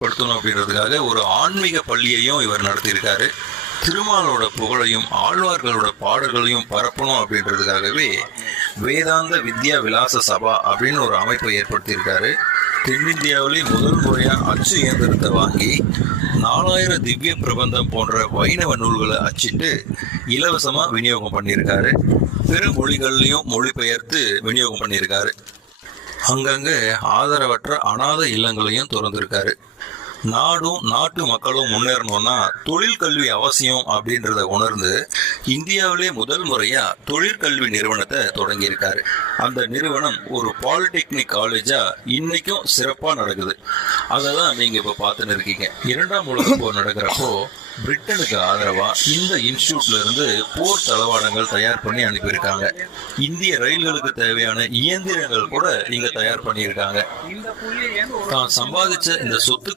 படுத்தணும் அப்படின்றதுக்காக ஒரு ஆன்மீக பள்ளியையும் இவர் நடத்தியிருக்காரு. திருமாலோட புகழையும் ஆழ்வார்களோட பாடல்களையும் பரப்பணும் அப்படின்றதுக்காகவே வேதாந்த வித்யா விலாச சபா அப்படின்னு ஒரு அமைப்பை ஏற்படுத்தியிருக்காரு. தென்னிந்தியாவிலே முதல் முறையா அச்சு இயந்திரத்தை வாங்கி 4000 திவ்ய பிரபந்தம் போன்ற வைணவ நூல்களை அச்சிட்டு இலவசமா விநியோகம் பண்ணியிருக்காரு. பிற மொழிகள்லையும் மொழிபெயர்த்து விநியோகம் பண்ணியிருக்காரு. அங்கங்க ஆதரவற்ற அநாத இல்லங்களையும் திறந்திருக்காரு. நாடும் நாட்டு மக்களும் முன்னேறணும்னா தொழில் கல்வி அவசியம் அப்படின்றத உணர்ந்து இந்தியாவிலே முதல் முறையா தொழிற்கல்வி நிறுவனத்தை தொடங்கியிருக்காரு. அந்த நிறுவனம் ஒரு பாலிடெக்னிக் காலேஜா இன்னைக்கும் சிறப்பா நடக்குது. அதை தான் நீங்க இப்ப பார்த்துன்னு இருக்கீங்க. 2ஆம் உலக போர் நடக்கிறப்போ பிரிட்டனுக்கு ஆதரவா இந்த இன்ஸ்டியூட்ல இருந்து போர் தளவாடங்கள் தயார் பண்ணி அனுப்பியிருக்காங்க. இந்திய ரயில்களுக்கு தேவையான இயந்திரங்கள் கூட இங்க தயார் பண்ணியிருக்காங்க. தான் சம்பாதிச்ச இந்த சொத்து